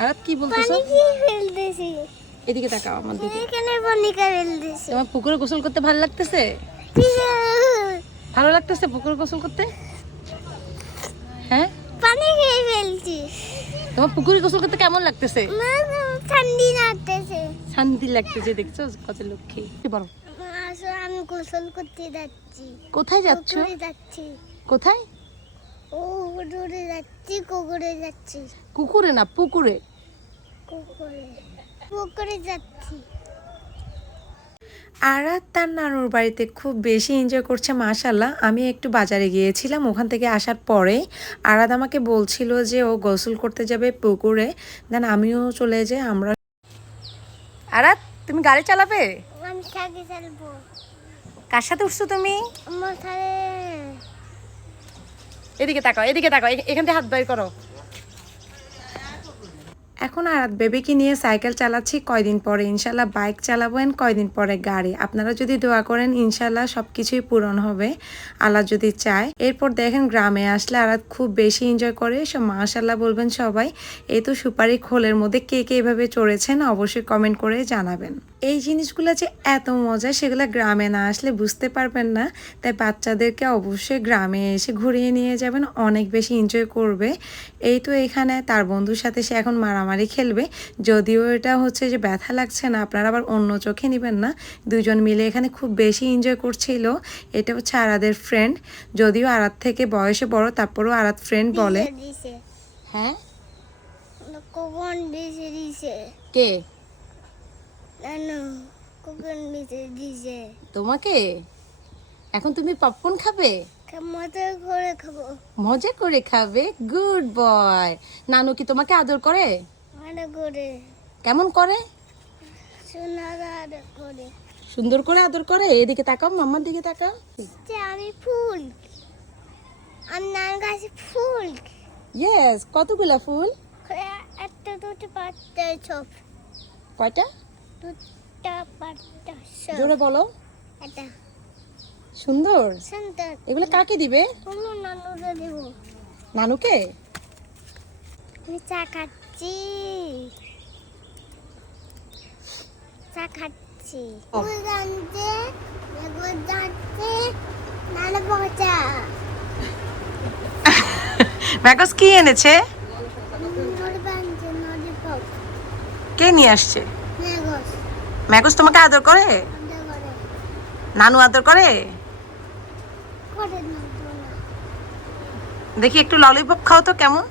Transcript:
আরাত কি বলতেছো? পানি খেয়ে ফেলতেছি। এদিকে তাকাও আমার দিকে। এখানে পানি খেয়ে ফেলতেছি। তোমার পুকুরে গোসল করতে ভালো লাগতেছে? ভালো লাগতেছে পুকুরে গোসল করতে? হ্যাঁ, পানি খেয়ে ফেলছি। তোমার পুকুরে গোসল করতে কেমন লাগতেছে? ঠান্ডি লাগতেছে। শান্তি লাগতেছে, দেখছো কত লক্ষ্মী। কি বলো? আসলে আমি গোসল করতে যাচ্ছি। কোথায় যাচ্ছ? পুকুরে যাচ্ছি। কোথায়? ও পুকুরে যাচ্ছি, কুকুরে যাচ্ছি। কুকুরে না, পুকুরে। কুকুরে পুকুরে যাচ্ছি। আরাত তার নানুর বাড়িতে খুব বেশি এনজয় করছে মাশাল্লাহ। আমি একটু বাজারে গিয়েছিলাম, ওখান থেকে আসার পরে আরাত আমাকে বলছিল যে ও গোসল করতে যাবে পুকুরে, দেন আমিও চলে যাই। আমরা আরাত, তুমি গাড়ি চালাবে? আমি সাথে চালবো। কার সাথে উঠছো তুমি? আমার সাথে। এদিকে তাকাও, এদিকে তাকাও, এখান থেকে হাত বের করো। এখন আরাত বেবিকে নিয়ে সাইকেল চালাচ্ছি, কয়দিন পরে ইনশাল্লাহ বাইক চালাবো, এন্ড কয়দিন পরে গাড়ি। আপনারা যদি দোয়া করেন ইনশাল্লাহ সব কিছুই পূরণ হবে, আল্লাহ যদি চায়। এরপর দেখেন গ্রামে আসলে আরাত খুব বেশি এনজয় করে, সব মাশাল্লাহ বলবেন সবাই। এই তো সুপারি খোলের মধ্যে কে কে এভাবে চড়েছেন অবশ্যই কমেন্ট করে জানাবেন। এই জিনিসগুলো যে এত মজা সেগুলো গ্রামে না আসলে বুঝতে পারবেন না, তাই বাচ্চাদেরকে অবশ্যই গ্রামে এসে ঘুরিয়ে নিয়ে যাবেন, অনেক বেশি এনজয় করবে। এই তো এখানে তার বন্ধুর সাথে সে এখন মারামারি খেলবে, যদিও এটা হচ্ছে যে ব্যথা লাগছে না, আপনারা আবার অন্য চোখে নেবেন না। দুজন মিলে এখানে খুব বেশি এনজয় করছিল। এটা হচ্ছে আরাদের ফ্রেন্ড, যদিও আরাত থেকে বয়সে বড়, তারপরেও আরাত ফ্রেন্ড বলে। হ্যাঁ, কখন দিছে দিছে কে? নানু কখন দিছে দিছে। তোমাকে? এখন তুমি পপকর্ন খাবে? মজা করে খাবো। মজা করে খাবে, গুড বয়। নানু কি তোমাকে আদর করে? মজা করে। কেমন করে? সোনার করে। সুন্দর করে আদর করে। এদিকে তাকাও, মাম্মার দিকে তাকাও। যে আমি ফুল, আমি নান গাছে ফুল। ইয়েস, কতগুলা ফুল? একটা দুটো পাঁচটা সব। কয়টা? দুটা পাঁচটা সব। জোরে বলো। এটা সুন্দর। সুন্দর। এগুলো কাকে দিবে? কোনো নানুরে দেব। নানুকে? আমি চা খাচ্ছি, চা খাচ্ছি। ফুল জানতে এগোর যাচ্ছে নানা পচা। ম্যাগস কি এনেছে? নড়ি বানছে নড়ি পক। কে নিয়ে আসছে? নেগোস ম্যাগস তোমাকে আদর করে? আদা করে। নানু আদর করে? করে না তো না। দেখি একটু ললিপপ খাও তো কেমন।